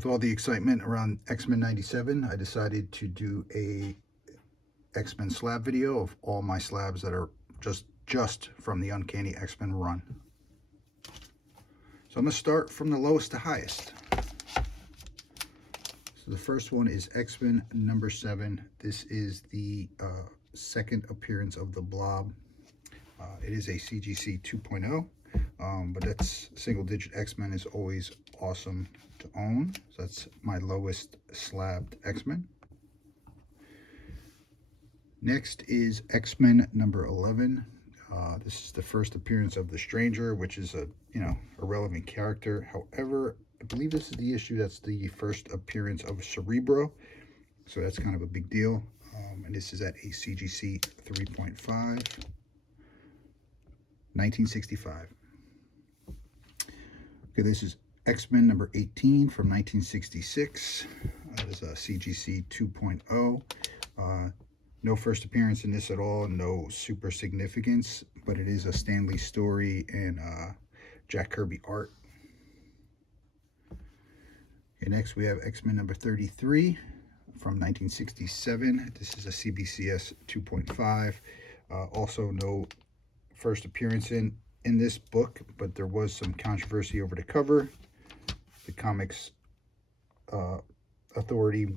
With all the excitement around X-Men 97, I decided to do a X-Men slab video of all my slabs that are just from the Uncanny X-Men run. So I'm going to start from the lowest to highest. So the first one is X-Men number 7. This is the second appearance of the Blob. It is a CGC 2.0, but that's single-digit X-Men is always awesome to own. So that's my lowest slabbed X-Men. Next is X-Men number 11. This is the first appearance of the Stranger, which is a relevant character. However, I believe this is the issue that's the first appearance of Cerebro, so that's kind of a big deal. And this is at a CGC 3.5, 1965. Okay, this is X-Men number 18 from 1966. That is a CGC 2.0. No first appearance in this at all, no super significance, but it is a Stan Lee story and Jack Kirby art. Okay, next we have X-Men number 33 from 1967. This is a CBCS 2.5. Also no first appearance in this book, but there was some controversy over the cover. The Comics Authority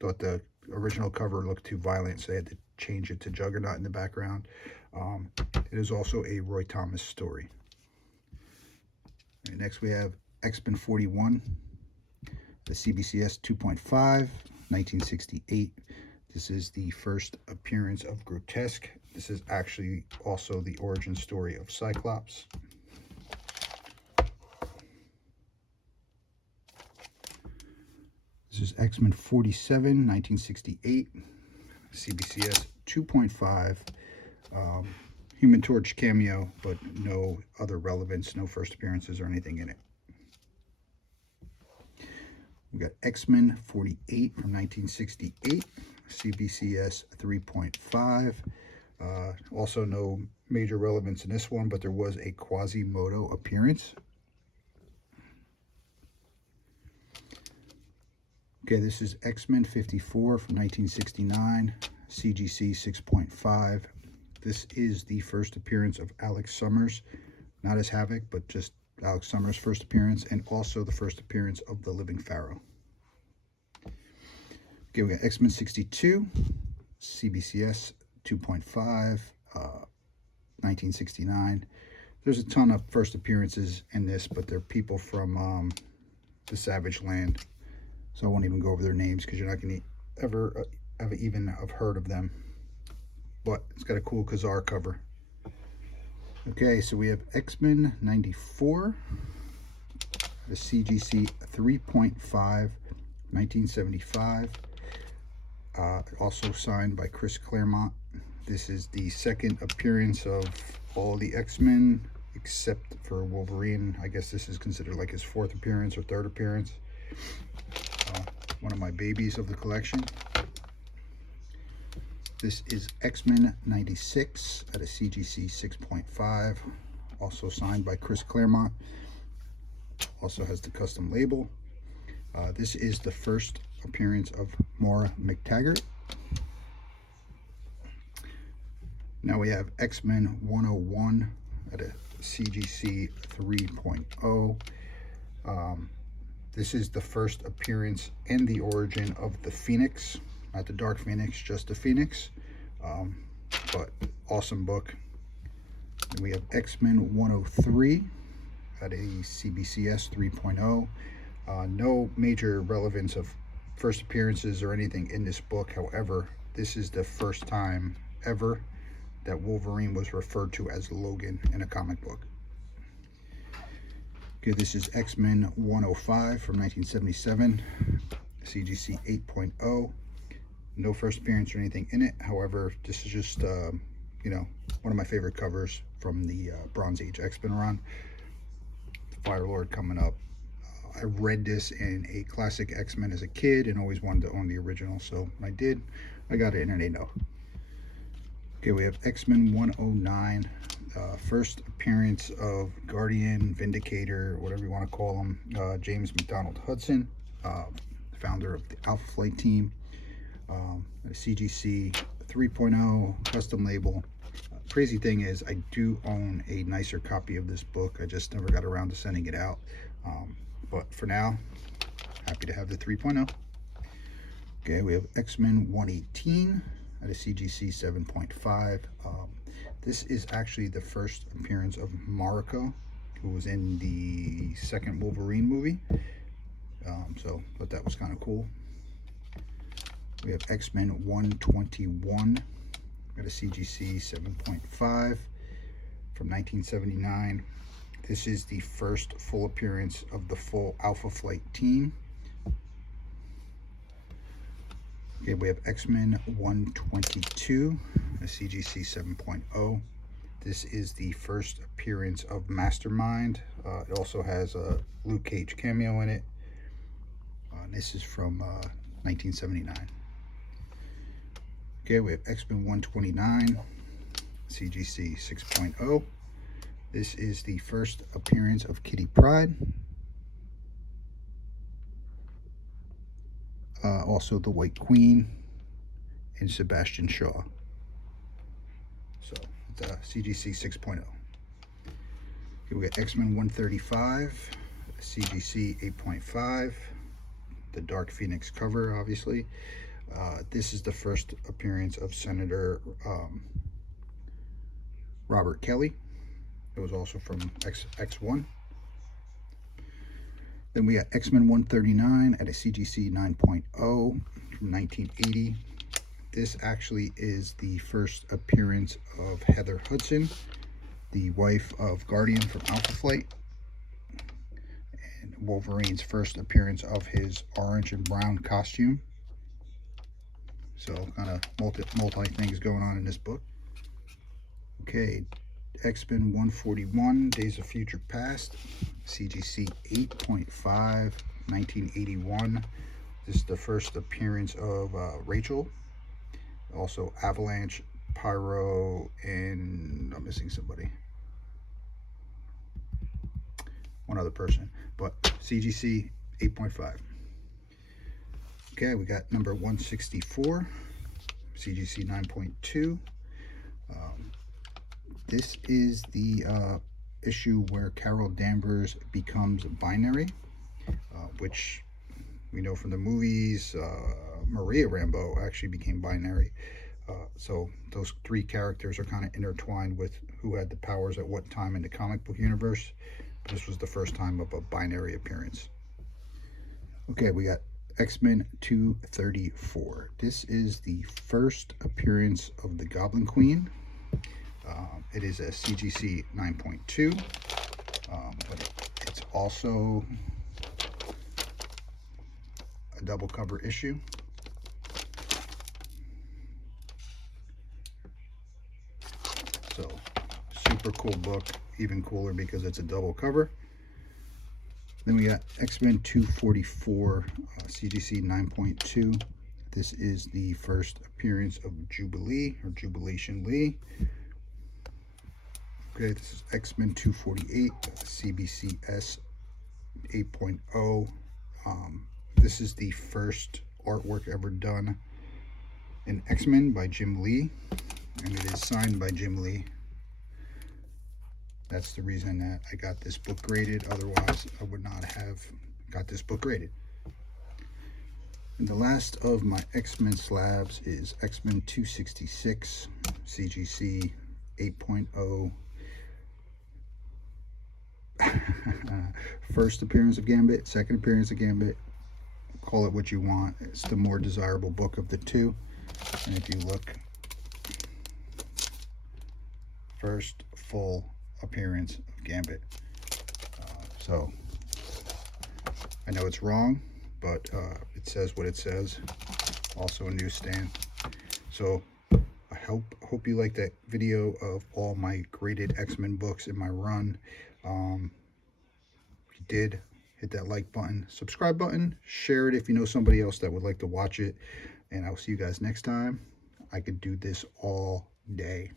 thought the original cover looked too violent, so they had to change it to Juggernaut in the background. It is also a Roy Thomas story. Right, next we have X-Men 41, the CBCS 2.5, 1968. This is the first appearance of Grotesque. This is actually also the origin story of Cyclops. This is X-Men 47, 1968, CBCS 2.5, Human Torch cameo, but no other relevance, no first appearances or anything in it. We got X-Men 48 from 1968, CBCS 3.5. Also no major relevance in this one, but there was a Quasimodo appearance. Okay, this is X-Men 54 from 1969, CGC 6.5. This is the first appearance of Alex Summers, not as Havoc, but just Alex Summers' first appearance, and also the first appearance of the Living Pharaoh. Okay, we got X-Men 62, CBCS 2.5, 1969. There's a ton of first appearances in this, but they're people from the Savage Land. So I won't even go over their names because you're not going to ever even have heard of them. But it's got a cool Khazar cover. Okay, so we have X-Men 94, the CGC 3.5, 1975. Also signed by Claremont. This is the second appearance of all the X-Men except for Wolverine. I guess this is considered like his fourth appearance or third appearance. One of my babies of the collection. This is X-Men 96 at a CGC 6.5, also signed by Claremont. Also has the custom label. This is the first appearance of Maura McTaggart. Now we have X-Men 101 at a CGC 3.0. This is the first appearance and the origin of the Phoenix, not the Dark Phoenix, just the Phoenix. But awesome book. And we have X-Men 103 at a CBCS 3.0. No major relevance of first appearances or anything in this book. However, this is the first time ever that Wolverine was referred to as Logan in a comic book. Okay, this is X-Men 105 from 1977, CGC 8.0. No first appearance or anything in it. However, this is just, one of my favorite covers from the Bronze Age X-Men run. Firelord coming up. I read this in a classic X-Men as a kid and always wanted to own the original, so I did. I got it, and they know. Okay, we have X-Men 109. First appearance of Guardian, Vindicator, whatever you want to call him, James McDonald Hudson. founder of the Alpha Flight team. A CGC 3.0 custom label. Crazy thing is, I do own a nicer copy of this book. I just never got around to sending it out. But for now, happy to have the 3.0. Okay, we have X-Men 118 at a CGC 7.5. This is actually the first appearance of Mariko, who was in the second Wolverine movie. So I thought that was kind of cool. We have X-Men 121 at a CGC 7.5 from 1979. This is the first full appearance of the full Alpha Flight team. Okay, we have X-Men 122, a CGC 7.0. This is the first appearance of Mastermind. It also has a Luke Cage cameo in it. This is from 1979. Okay, we have X-Men 129, CGC 6.0. This is the first appearance of Kitty Pryde. Also the White Queen and Sebastian Shaw. So it's CGC 6.0. Okay, we got X-Men 135, CGC 8.5. The Dark Phoenix cover, obviously. This is the first appearance of Senator Robert Kelly. It was also from X1. Then we got X-Men 139 at a CGC 9.0 from 1980. This actually is the first appearance of Heather Hudson, the wife of Guardian from Alpha Flight, and Wolverine's first appearance of his orange and brown costume. So kind of multi things going on in this book. Okay, X-Men 141, Days of Future Past, CGC 8.5, 1981. This is the first appearance of Rachel. Also Avalanche, Pyro, and I'm missing somebody. One other person, but CGC 8.5. Okay, we got number 164, CGC 9.2. This is the issue where Carol Danvers becomes binary, which we know from the movies. Maria Rambeau actually became binary. So those three characters are kind of intertwined with who had the powers at what time in the comic book universe. But this was the first time of a binary appearance. Okay, we got X-Men 234. This is the first appearance of the Goblin Queen. It is a CGC 9.2, but it's also a double cover issue. So, super cool book, even cooler because it's a double cover. Then we got X-Men 244, CGC 9.2. This is the first appearance of Jubilee, or Jubilation Lee. Okay, this is X-Men 248, CBCS 8.0. This is the first artwork ever done in X-Men by Jim Lee, and it is signed by Jim Lee. That's the reason that I got this book graded. Otherwise, I would not have got this book graded. And the last of my X-Men slabs is X-Men 266, CGC 8.0. First appearance of Gambit, second appearance of Gambit. Call it what you want. It's the more desirable book of the two. And if you look, first full appearance of Gambit. So I know it's wrong, but it says what it says. Also a newsstand. So I hope you like that video of all my graded X-Men books in my run. If you did, hit that like button, subscribe button, share it if you know somebody else that would like to watch it, and I'll see you guys next time. I could do this all day.